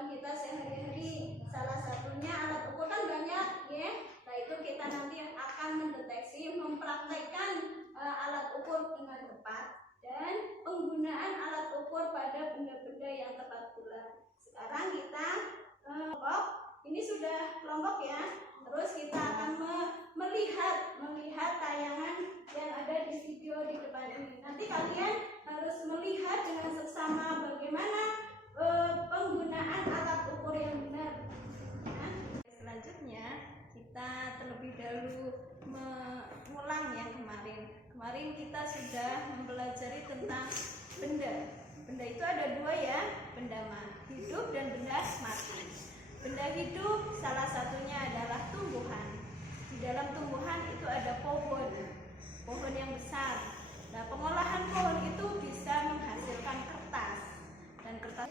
kehidupan kita sehari-hari. Salah satunya alat ukur kan banyak ya. Nah itu kita nanti akan mendeteksi, mempraktekkan alat ukur dengan tepat dan penggunaan alat ukur pada benda-benda yang tepat pula. Sekarang kita kelompok, ini sudah kelompok ya. Terus kita akan melihat tayangan yang ada di video di depan ini. Nanti kalian harus melihat dengan seksama bagaimana penggunaan alat ukur yang benar. Nah, selanjutnya kita terlebih dahulu mengulang yang kemarin. Kemarin kita sudah mempelajari tentang benda. Benda itu ada dua ya, benda hidup dan benda mati. Benda hidup salah satunya adalah tumbuhan. Di dalam tumbuhan itu ada pohon yang besar. Nah, pengolahan pohon itu bisa menghasilkan kertas. Dan kertas.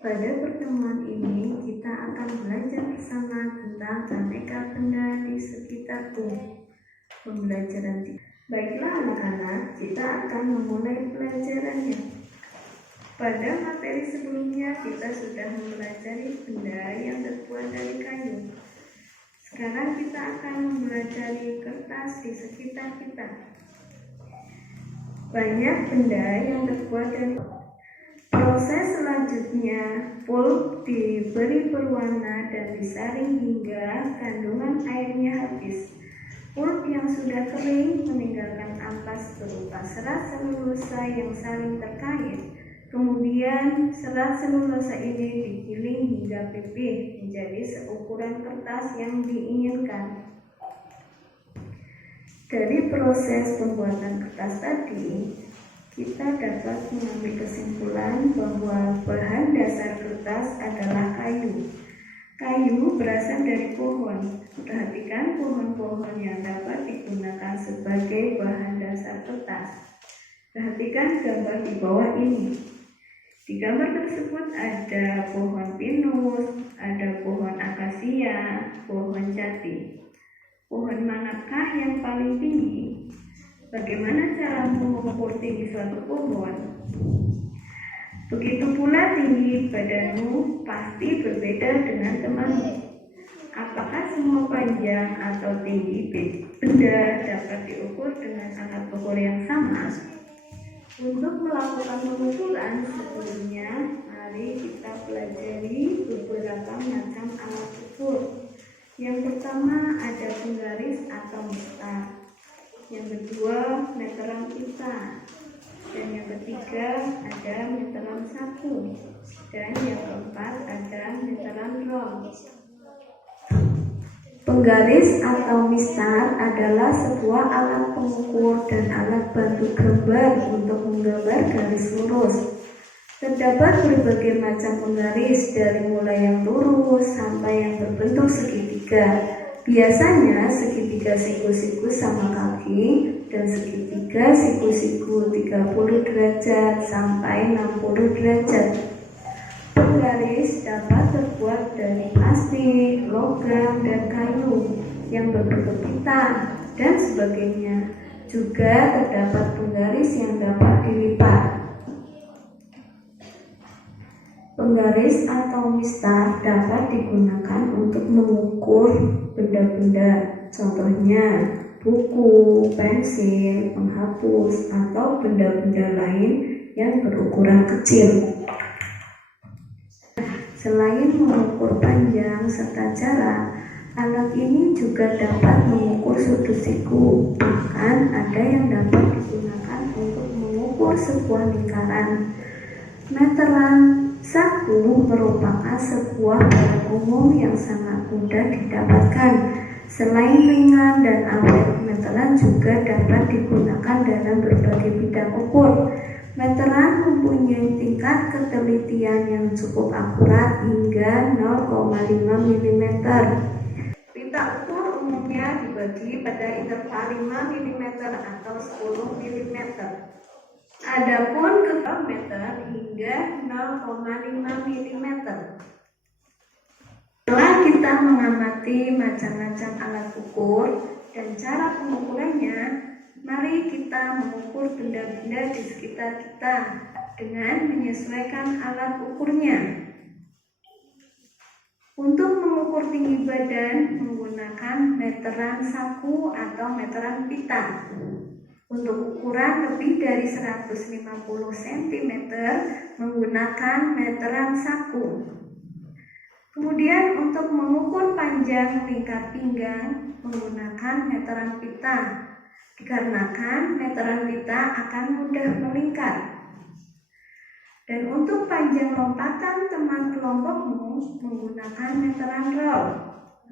Pada pertemuan ini kita akan belajar bersama tentang aneka benda di sekitar bumi. Pembelajaran. Baiklah anak-anak, kita akan memulai pelajarannya. Pada materi sebelumnya kita sudah mempelajari benda yang terbuat dari kayu. Sekarang kita akan mempelajari kertas di sekitar kita. Banyak benda yang terbuat dari proses selanjutnya, pulp diberi berwarna dan disaring hingga kandungan airnya habis. Pulp yang sudah kering meninggalkan ampas berupa serat selulosa yang saling terkait. Kemudian serat selulosa ini digiling hingga pipih menjadi seukuran kertas yang diinginkan. Dari proses pembuatan kertas tadi, kita dapat mengambil kesimpulan bahwa bahan dasar kertas adalah kayu. Kayu berasal dari pohon. Perhatikan pohon-pohon yang dapat digunakan sebagai bahan dasar kertas. Perhatikan gambar di bawah ini. Di gambar tersebut ada pohon pinus, ada pohon akasia, pohon jati. Pohon manakah yang paling tinggi? Bagaimana cara mengukur tinggi suatu pohon? Begitu pula tinggi badanmu pasti berbeda dengan temanmu. Apakah semua panjang atau tinggi benda dapat diukur dengan alat ukur yang sama? Untuk melakukan pengukuran sebelumnya, mari kita pelajari beberapa macam alat ukur. Yang pertama ada penggaris atau mistar. Yang kedua meteran pita. Dan yang ketiga ada meteran saku. Dan yang keempat ada meteran rom. Penggaris atau mistar adalah sebuah alat pengukur dan alat bantu gambar untuk menggambar garis lurus. Terdapat berbagai macam penggaris dari mulai yang lurus sampai yang berbentuk segitiga. Biasanya segitiga siku-siku sama kaki dan segitiga siku-siku 30 derajat sampai 60 derajat. Penggaris dapat terbuat dari plastik, logam, dan kayu yang berbentuk pita dan sebagainya. Juga terdapat penggaris yang dapat dilipat. Penggaris atau mistar dapat digunakan untuk mengukur benda-benda, contohnya buku, pensil, penghapus, atau benda-benda lain yang berukuran kecil. Selain mengukur panjang serta jarak, alat ini juga dapat mengukur sudut siku. Bahkan ada yang dapat digunakan untuk mengukur sebuah lingkaran. Meteran saku merupakan sebuah barang umum yang sangat mudah didapatkan. Selain ringan dan awet, meteran juga dapat digunakan dalam berbagai bidang ukur. Meteran mempunyai tingkat ketelitian yang cukup akurat hingga 0,5 mm. Pita ukur umumnya dibagi pada interval 5 mm atau 10 mm. Adapun meter hingga 0,5 mm. Setelah kita mengamati macam-macam alat ukur dan cara pengukurannya, mari kita mengukur benda-benda di sekitar kita. dengan menyesuaikan alat ukurnya. Untuk mengukur tinggi badan menggunakan meteran saku atau meteran pita. Untuk ukuran lebih dari 150 cm menggunakan meteran saku. Kemudian untuk mengukur panjang lingkar pinggang menggunakan meteran pita. Dikarenakan meteran pita akan mudah melingkar. Dan untuk panjang lompatan teman kelompokmu menggunakan meteran roll.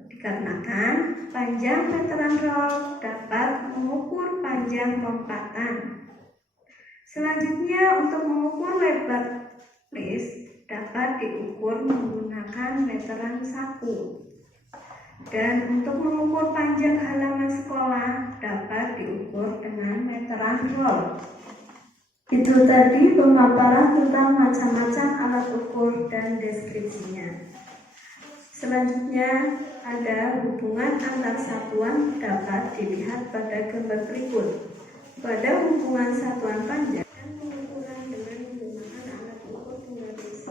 Dikarenakan panjang meteran roll dapat mengukur panjang lompatan. Selanjutnya untuk mengukur lebar list dapat diukur menggunakan meteran saku. Dan untuk mengukur panjang halaman sekolah dapat diukur dengan meteran roll. Itu tadi pemaparan tentang macam-macam alat ukur dan deskripsinya. Selanjutnya ada hubungan antar satuan dapat dilihat pada gambar berikut. Pada hubungan satuan panjang dan pengukuran dengan menggunakan alat ukur penggaris.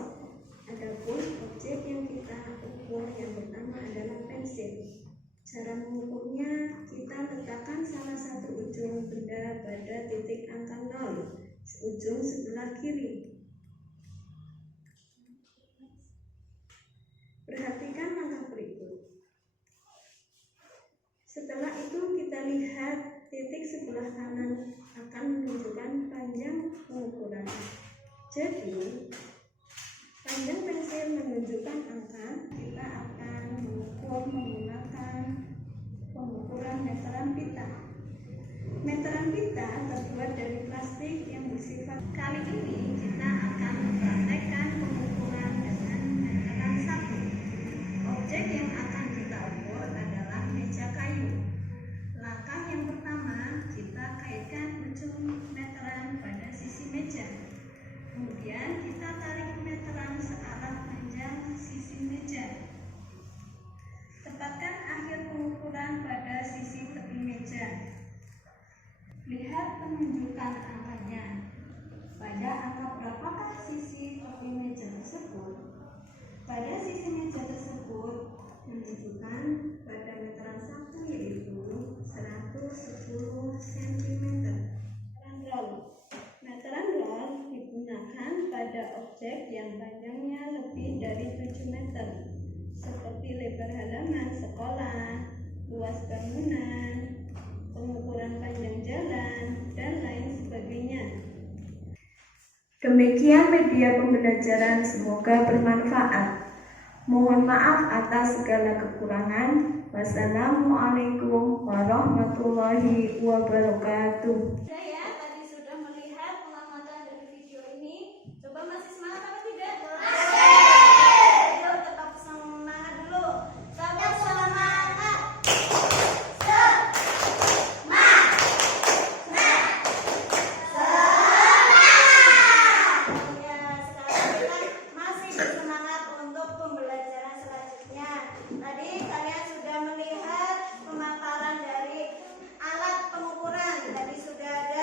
Adapun objek yang kita ukur yang pertama adalah pensil. Cara mengukurnya, kita letakkan salah satu ujung benda pada titik angka 0, ujung sebelah kiri. Perhatikan langkah berikut. Setelah itu kita lihat titik sebelah kanan akan menunjukkan panjang pengukuran. Jadi, panjang pensil menunjukkan angka, kita akan mengukur menggunakan pengukuran meteran pita. Meteran pita terbuat dari plastik yang bersifat. Kali ini kita akan mempraktekkan pengukuran dengan meteran saku. Objek yang akan kita ukur adalah meja kayu. Langkah yang pertama, kita kaitkan ujung meteran pada sisi meja. Kemudian kita tarik meteran searah panjang sisi meja. Tepatkan akhir pengukuran pada sisi tepi meja. Lihat penunjukan angkanya. Pada angka berapakah sisi tepi meja tersebut? Pada sisi meja tersebut menunjukkan pada meteran saku yaitu 110 cm. Meteran roll digunakan pada objek yang panjangnya lebih dari 7 meter, seperti lebar halaman sekolah, luas bangunan, pengukuran panjang jalan, dan lain sebagainya. Demikian media pembelajaran, semoga bermanfaat. Mohon maaf atas segala kekurangan. Wassalamualaikum warahmatullahi wabarakatuh. Sudah ya, tadi sudah melihat pengamatan dari video ini. Coba masih semangat apa tidak? Ayo tetap semangat dulu. Tetap semangat. Ya, sekarang kita masih bersemangat untuk pembelajaran selanjutnya. Tadi kalian sudah melihat pemaparan dari alat pengukuran. Tadi sudah ada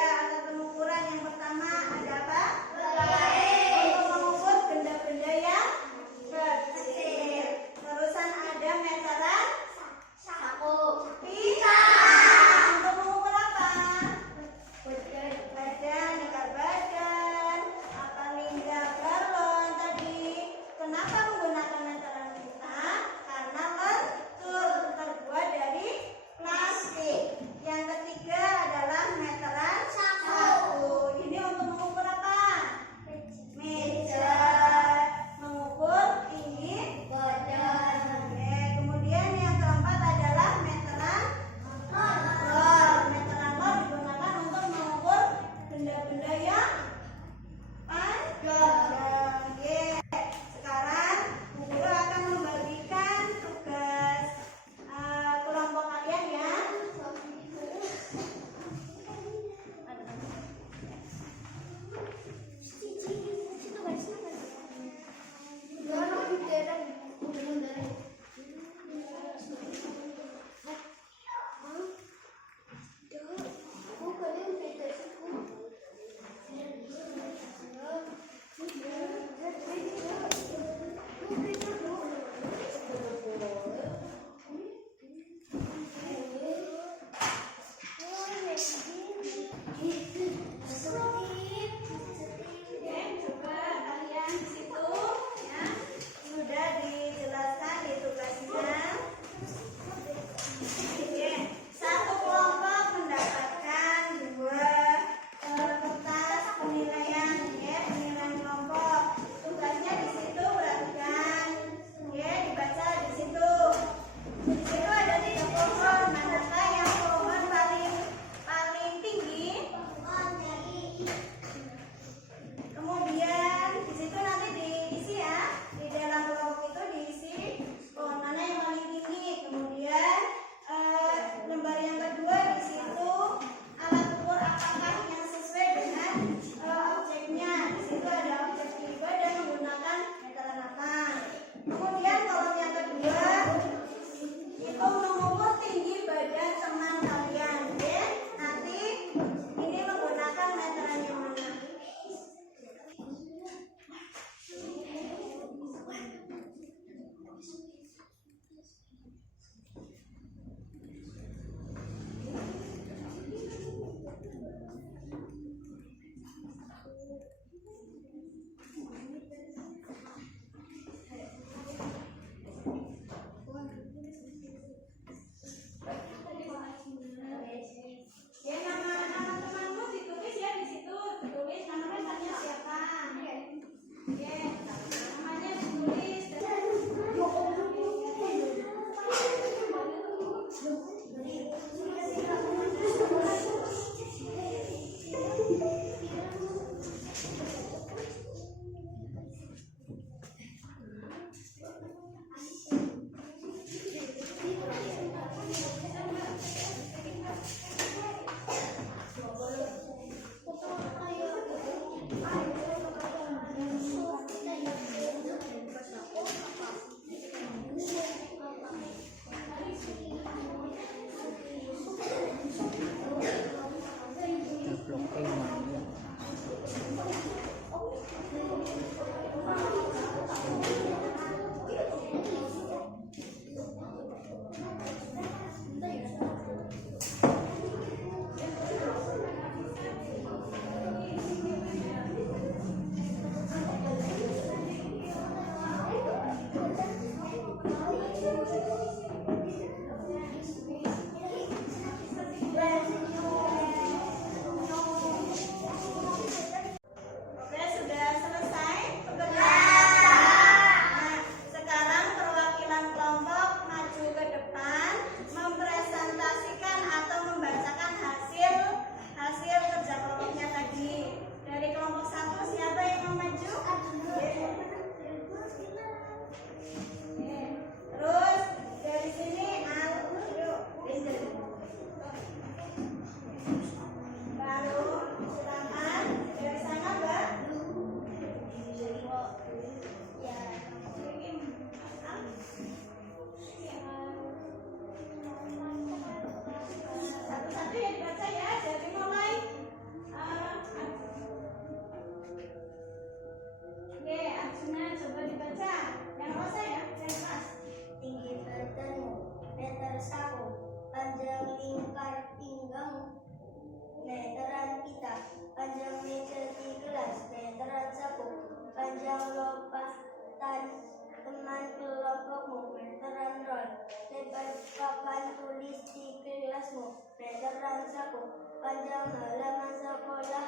meteran saku, panjang halaman sekolah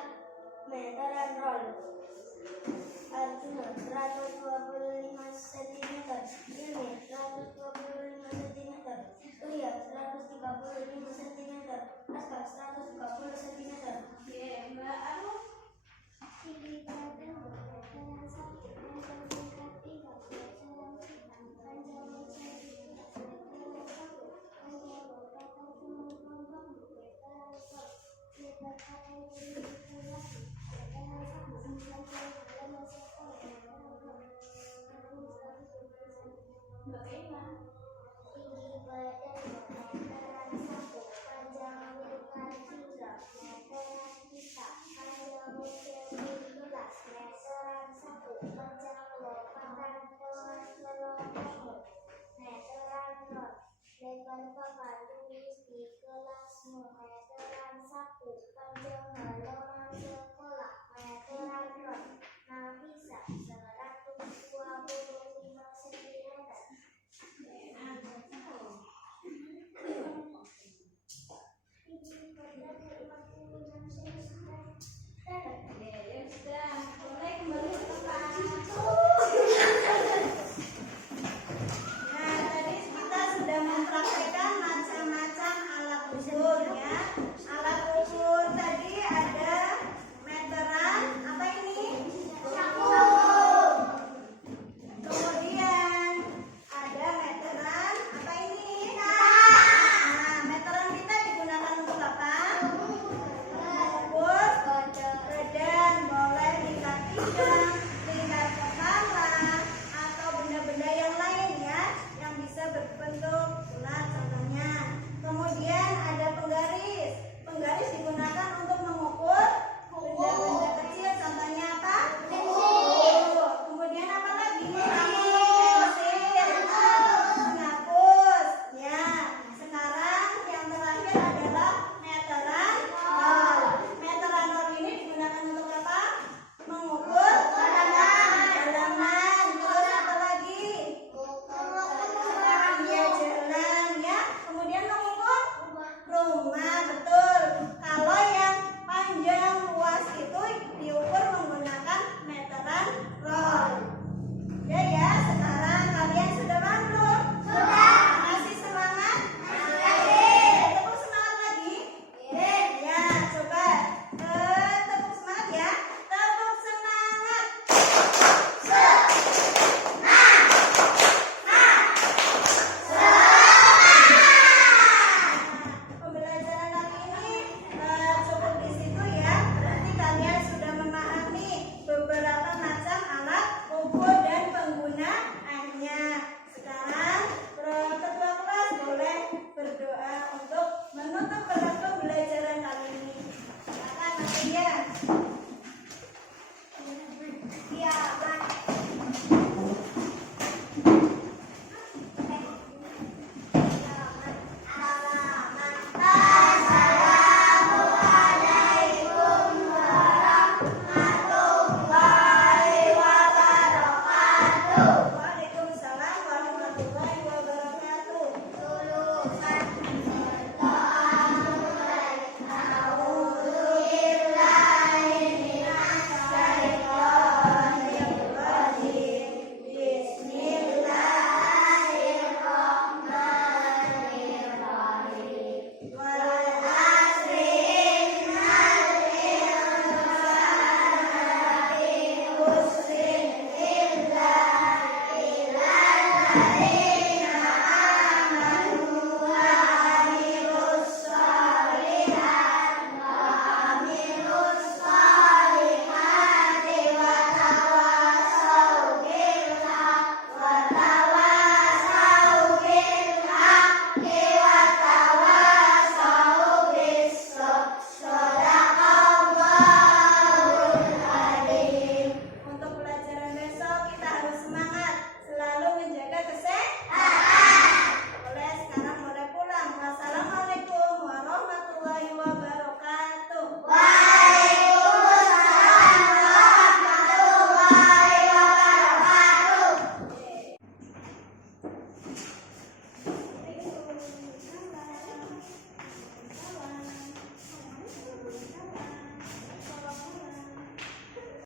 meteran roll. Arjuna 125 cm, Ilmi 125 cm, Uya 135 cm, Askar 130 cm. Oke, Mbak Aru. Tinggi badan meteran 1 meter tingkat 3 meteran 9 panjang meteran 1 panjang batang kemampuan bambu meteran 1 lebar pakai tinggi kelas meteran 1 panjang halaman sekolah meteran 2 Mbak Eva. tinggi badan meteran 1 panjang tingkat 3 meteran 4 panjang meteran 12 meteran 1 panjang lompatan kelas kelompokmu meteran 0 lebar papan tulis di kelasmu meteran 1 panjang halaman sekolah meteran 0 Nafisa 125 cm. Oke, ya sudah. Boleh kembali ke tempat. Nah, tadi kita sudah mempraktekkan macam-macam alat ukur ya. Alat ukur tadi ada meteran, apa ini? Saku. Kemudian ada meteran, apa ini? Nah, meteran kita digunakan untuk apa? Mengukur badan, boleh tingkat 3, tingkat kepala, atau benda-benda yang lain ya, yang bisa berbentuk bulat contohnya. Kemudian ada penggaris. Penggaris digunakan untuk mengukur benda-benda kecil, contohnya apa? Buku. Kemudian apa lagi? Pensil, penghapus. Ya, sekarang yang terakhir adalah meteran roll. Meteran roll ini digunakan untuk apa? Mengukur halaman. Terus apa lagi? Ya, jalan ya. Kemudian mengukur rumah, betul. Kalau yang panjang luas itu diukur menggunakan meteran roll. Ya, sekarang kalian sudah paham belum? Sudah. Masih semangat? Masih. Tepuk semangat lagi. Ya, coba. Tepuk semangat ya. Tepuk semangat. Pembelajaran kali ini cukup di situ ya. Berarti kalian sudah memahami beberapa macam alat ukur dan penggunaannya. Sekarang ketua kelas boleh berdoa untuk menutup pembelajaran kali ini. Silakan Mas Ria. Iya, Pak. Waalaikumsalam warahmatullahi wabarakatuh. Bismillahirrahmanirrahim.